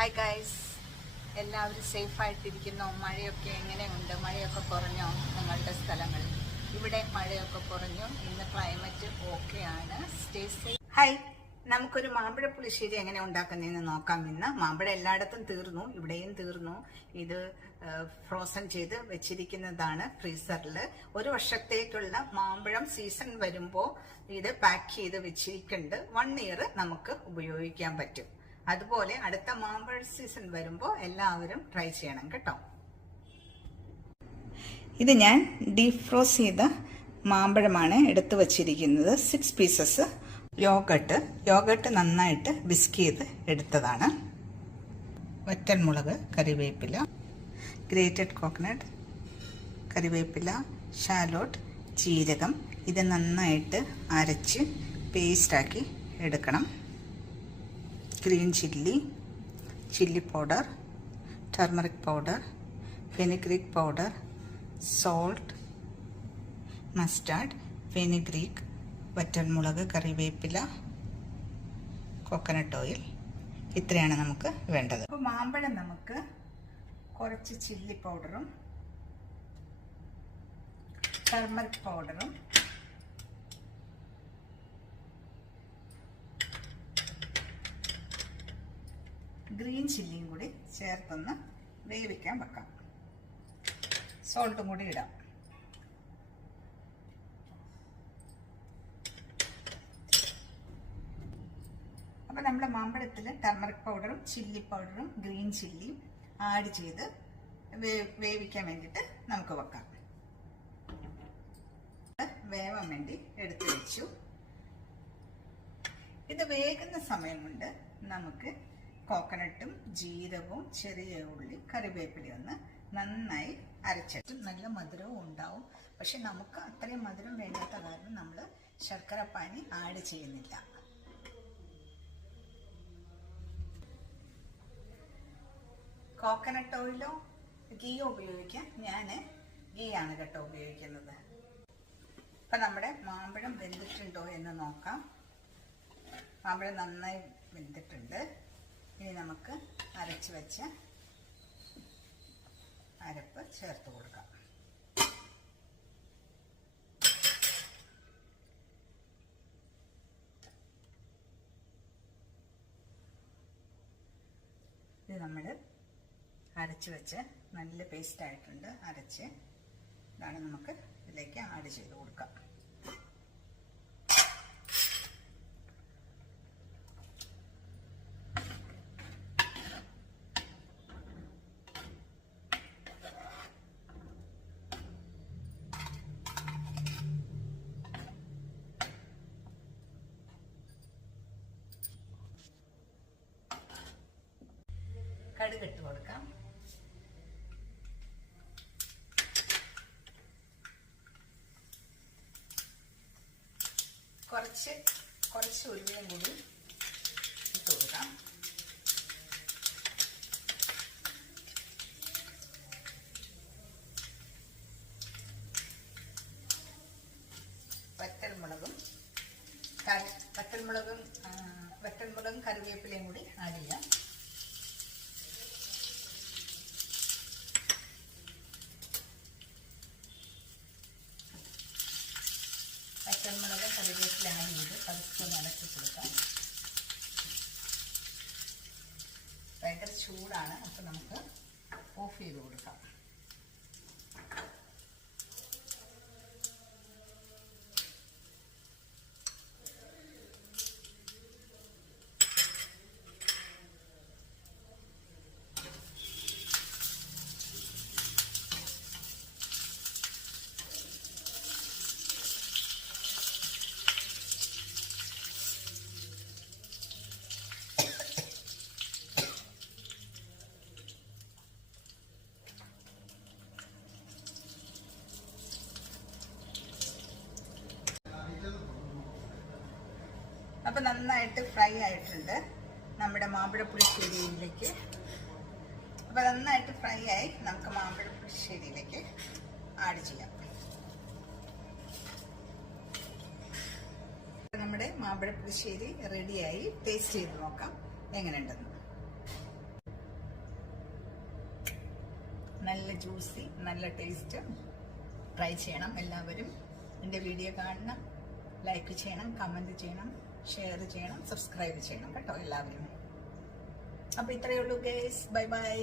Hi guys, എല്ലാവരും സേഫായിട്ടിരിക്കുന്നോ? മഴയൊക്കെ എങ്ങനെയുണ്ട്? മഴയൊക്കെ കുറഞ്ഞോ നിങ്ങളുടെ സ്ഥലങ്ങളിൽ? ഇവിടെ മഴയൊക്കെ കുറഞ്ഞു. ഇന്ന് ക്ലൈമറ്റ് ഓക്കെ ആണ്. Stay safe. ഹായ്, നമുക്കൊരു മാമ്പഴ പുളിശ്ശേരി എങ്ങനെ ഉണ്ടാക്കുന്നതെന്ന് നോക്കാം. ഇന്ന് മാമ്പഴം എല്ലായിടത്തും തീർന്നു, ഇവിടെയും തീർന്നു. ഇത് ഫ്രോസൺ ചെയ്ത് വെച്ചിരിക്കുന്നതാണ് ഫ്രീസറിൽ. ഒരു വർഷത്തേക്കുള്ള മാമ്പഴം സീസൺ വരുമ്പോൾ ഇത് പാക്ക് ചെയ്ത് വെച്ചിരിക്കുന്നുണ്ട്. 1 ഇയർ നമുക്ക് ഉപയോഗിക്കാൻ പറ്റും. അതുപോലെ അടുത്ത മാമ്പഴ സീസൺ വരുമ്പോൾ എല്ലാവരും ട്രൈ ചെയ്യണം കേട്ടോ. ഇത് ഞാൻ ഡീപ് ഫ്രോസ് ചെയ്ത മാമ്പഴമാണ് എടുത്തു വച്ചിരിക്കുന്നത്. 6 പീസസ്. യോഗട്ട് നന്നായിട്ട് ബിസ്ക് ചെയ്ത് എടുത്തതാണ്. വറ്റൽമുളക്, കറിവേപ്പില, ഗ്രേറ്റഡ് കോക്കനട്ട്, കറിവേപ്പില, ഷാലോട്ട്, ജീരകം. ഇത് നന്നായിട്ട് അരച്ച് പേസ്റ്റാക്കി എടുക്കണം. Green chilli powder, turmeric powder, fenugreek powder, salt, mustard, fenugreek, വറ്റൽമുളക്, കറിവേപ്പില, കോക്കനട്ട് ഓയിൽ. ഇത്രയാണ് നമുക്ക് വേണ്ടത്. അപ്പോൾ മാമ്പഴം നമുക്ക് കുറച്ച് ചില്ലി പൗഡറും ടർമറിക് പൗഡറും ഗ്രീൻ ചില്ലിയും കൂടി ചേർത്തൊന്ന് വേവിക്കാൻ വെക്കാം. സോൾട്ടും കൂടി ഇടാം. അപ്പം നമ്മുടെ മാമ്പഴത്തിൽ ടർമറിക് പൗഡറും ചില്ലി പൗഡറും ഗ്രീൻ ചില്ലിയും ആഡ് ചെയ്ത് വേവിക്കാൻ വേണ്ടിയിട്ട് നമുക്ക് വെക്കാം. വേവാൻ വേണ്ടി എടുത്തു വെച്ചു. ഇത് വേകുന്ന സമയം കൊണ്ട് നമുക്ക് കോക്കനട്ടും ജീരകവും ചെറിയ ഉള്ളി കറിവേപ്പിലയും ഒന്ന് നന്നായി അരച്ചിട്ട് നല്ല മധുരവും ഉണ്ടാവും. പക്ഷെ നമുക്ക് അത്രയും മധുരം വേണ്ടാത്ത കാരണം നമ്മൾ ശർക്കര പാനി ആഡ് ചെയ്യുന്നില്ല. കോക്കനട്ട് ഓയിലോ ഗീയോ ഉപയോഗിക്കാം. ഞാൻ ഗീ ആണ് കേട്ടോ ഉപയോഗിക്കുന്നത്. അപ്പം നമ്മുടെ മാമ്പഴം വെന്തിട്ടുണ്ടോ എന്ന് നോക്കാം. മാമ്പഴം നന്നായി വെന്തിട്ടുണ്ട്. ഇനി നമുക്ക് അരച്ച് വെച്ച അരപ്പ് ചേർത്ത് കൊടുക്കാം. ഇത് നമ്മൾ അരച്ച് വെച്ച് നല്ല പേസ്റ്റ് ആയിട്ടുണ്ട്. അരച്ച് ഇതാണ് നമുക്ക് ഇതിലേക്ക് ആഡ് ചെയ്ത് കൊടുക്കാം. കടുക് ഇട്ട് കൊടുക്കാം. കുറച്ച് ഉലുവയും കൂടി ഇട്ട് കൊടുക്കാം. വറ്റൽമുളകും കറിവേപ്പിലയും കൂടി ആഡ് ചെയ്യാം. വറ്റൽമുളകും കറിവേപ്പില ആഡ് ചെയ്ത് പതുക്കെ ഇളക്കി കൊടുക്കാം. ഭയങ്കര ചൂടാണ്, അപ്പോൾ നമുക്ക് ഓഫ് ചെയ്ത് കൊടുക്കാം. അപ്പം നന്നായിട്ട് ഫ്രൈ ആയിട്ടുണ്ട് നമ്മുടെ മാമ്പഴ പുളിശ്ശേരിയിലേക്ക്. അപ്പം നന്നായിട്ട് ഫ്രൈ ആയി നമുക്ക് മാമ്പഴ പുളിശ്ശേരിയിലേക്ക് ആഡ് ചെയ്യാം. നമ്മുടെ മാമ്പഴ പുളിശ്ശേരി റെഡിയായി. ടേസ്റ്റ് ചെയ്ത് നോക്കാം എങ്ങനെയുണ്ടെന്ന്. നല്ല ജ്യൂസി, നല്ല ടേസ്റ്റ്. ട്രൈ ചെയ്യണം എല്ലാവരും. എൻ്റെ വീഡിയോ കാണണം, ലൈക്ക് ചെയ്യണം, കമൻറ്റ് ചെയ്യണം, ഷെയർ ചെയ്യണം, സബ്സ്ക്രൈബ് ചെയ്യണം കേട്ടോ എല്ലാവരും. അപ്പോൾ ഇത്രയേ ഉള്ളൂ ഗേസ്. Bye bye.